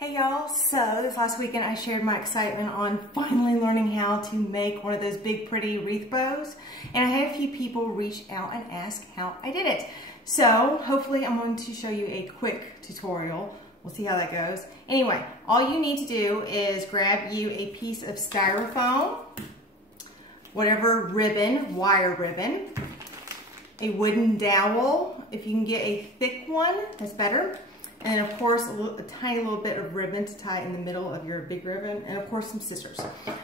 Hey y'all, so this last weekend I shared my excitement on finally learning how to make one of those big pretty wreath bows, and I had a few people reach out and ask how I did it. So hopefully I'm going to show you a quick tutorial. We'll see how that goes. Anyway, all you need to do is grab you a piece of styrofoam, whatever ribbon, wire ribbon, a wooden dowel. If you can get a thick one, that's better. And then of course a tiny little bit of ribbon to tie in the middle of your big ribbon, and of course some scissors.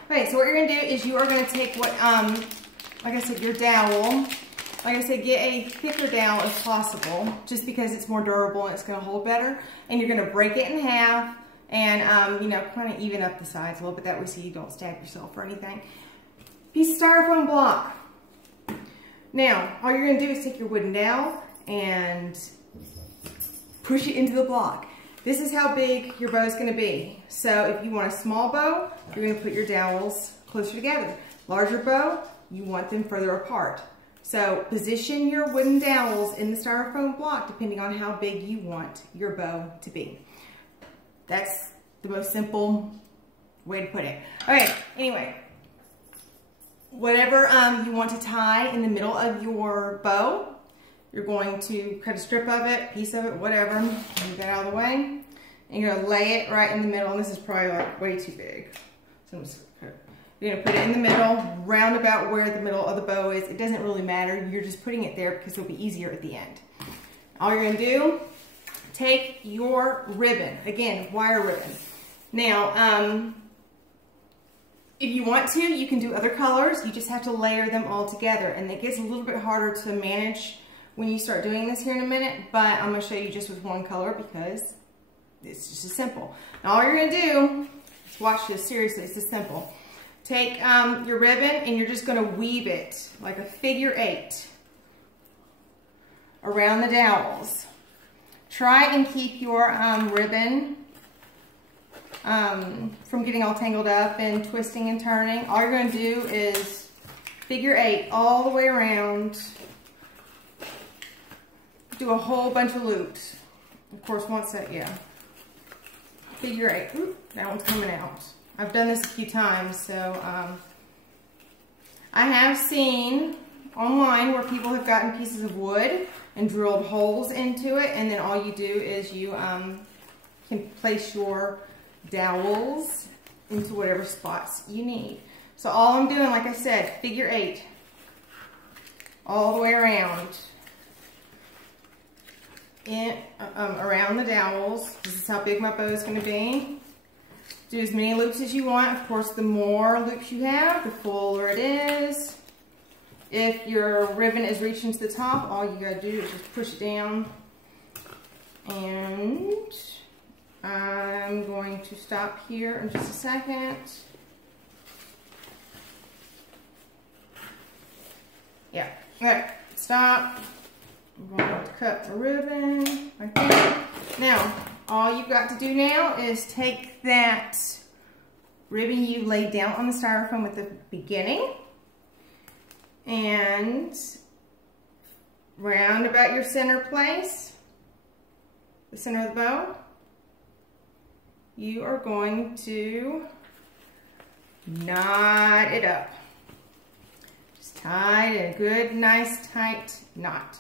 Okay, so what you're gonna do is you are gonna take what, like I said, your dowel. Like I said, get a thicker dowel as possible, just because it's more durable and it's gonna hold better. And you're gonna break it in half and you know, kind of even up the sides a little bit, that way so you don't stab yourself or anything. Piece of styrofoam block. Now, all you're gonna do is take your wooden dowel and push it into the block. This is how big your bow is going to be. So if you want a small bow, you're going to put your dowels closer together. Larger bow, you want them further apart. So position your wooden dowels in the styrofoam block depending on how big you want your bow to be. That's the most simple way to put it. Okay, anyway, whatever you want to tie in the middle of your bow, you're going to cut a strip of it, piece of it, whatever, move that out of the way. And you're gonna lay it right in the middle, and this is probably like way too big. So I'm just you're gonna put it in the middle, round about where the middle of the bow is. It doesn't really matter, you're just putting it there because it'll be easier at the end. All you're gonna do, take your ribbon, again, wire ribbon. Now, if you want to, you can do other colors, you just have to layer them all together, and it gets a little bit harder to manage when you start doing this here in a minute, but I'm going to show you just with one color because it's just as simple. Now all you're going to do, just watch this, seriously, it's this simple. Take your ribbon and you're just going to weave it like a figure 8 around the dowels. Try and keep your ribbon from getting all tangled up and twisting and turning. All you're going to do is figure 8 all the way around. Do a whole bunch of loops. Of course, once that, yeah. Figure 8. Oop, that one's coming out. I've done this a few times, so I have seen online where people have gotten pieces of wood and drilled holes into it, and then all you do is you can place your dowels into whatever spots you need. So all I'm doing, like I said, figure 8 all the way around. Around the dowels. This is how big my bow is going to be. Do as many loops as you want. Of course, the more loops you have, the fuller it is. If your ribbon is reaching to the top, all you got to do is just push it down. And I'm going to stop here in just a second. Yeah, okay, stop. I'm going to cut the ribbon like that. Now, all you've got to do now is take that ribbon you laid down on the styrofoam at the beginning and round about your center place, the center of the bow. You are going to knot it up. Just tie it in a good, nice, tight knot.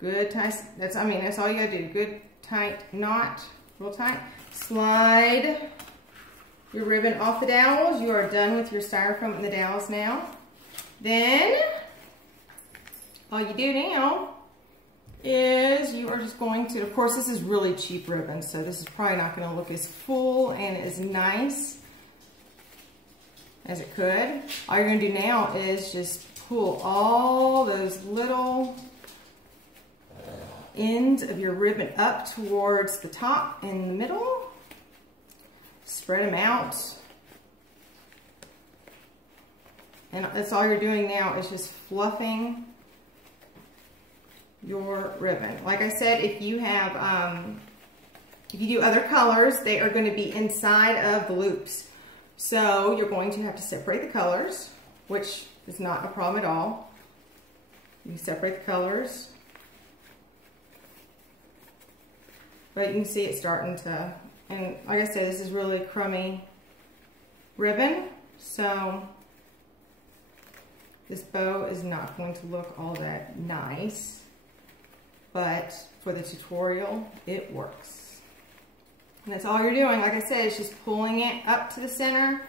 Good tight, that's all you gotta do. Good tight knot, real tight. Slide your ribbon off the dowels. You are done with your styrofoam and the dowels now. Then, all you do now is you are just going to, of course this is really cheap ribbon, so this is probably not gonna look as full and as nice as it could. All you're gonna do now is just pull all those little ends of your ribbon up towards the top in the middle. Spread them out. And that's all you're doing now is just fluffing your ribbon. Like I said, if you have, if you do other colors, they are going to be inside of the loops. So you're going to have to separate the colors, which is not a problem at all. You separate the colors. but you can see it's starting to, and like I said, this is really crummy ribbon, so this bow is not going to look all that nice, but for the tutorial, it works. And that's all you're doing, like I said, is just pulling it up to the center,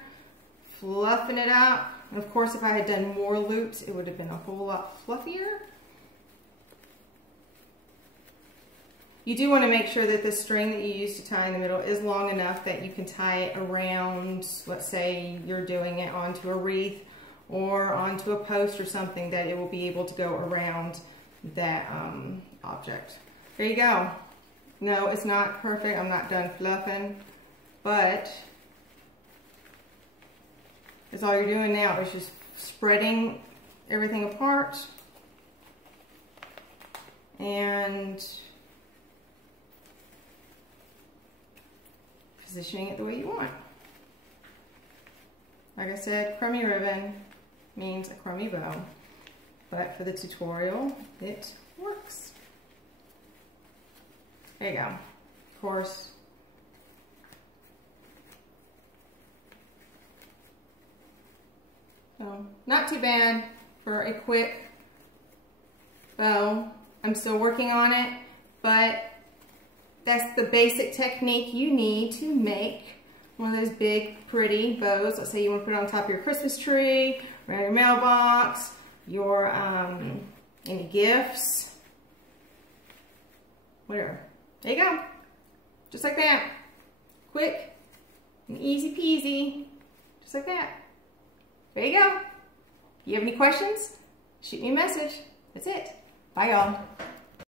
fluffing it up. And of course, if I had done more loops, it would have been a whole lot fluffier. You do want to make sure that the string that you use to tie in the middle is long enough that you can tie it around, let's say you're doing it onto a wreath or onto a post or something, that it will be able to go around that object. There you go. No, it's not perfect. I'm not done fluffing, but that's all you're doing now is just spreading everything apart and positioning it the way you want. Like I said, crummy ribbon means a crummy bow, but for the tutorial, it works. There you go. Of course, so not too bad for a quick bow. I'm still working on it, but that's the basic technique you need to make one of those big, pretty bows. Let's say you want to put it on top of your Christmas tree, around your mailbox, your any gifts, whatever. There you go. Just like that. Quick and easy peasy. Just like that. There you go. If you have any questions, shoot me a message. That's it. Bye, y'all.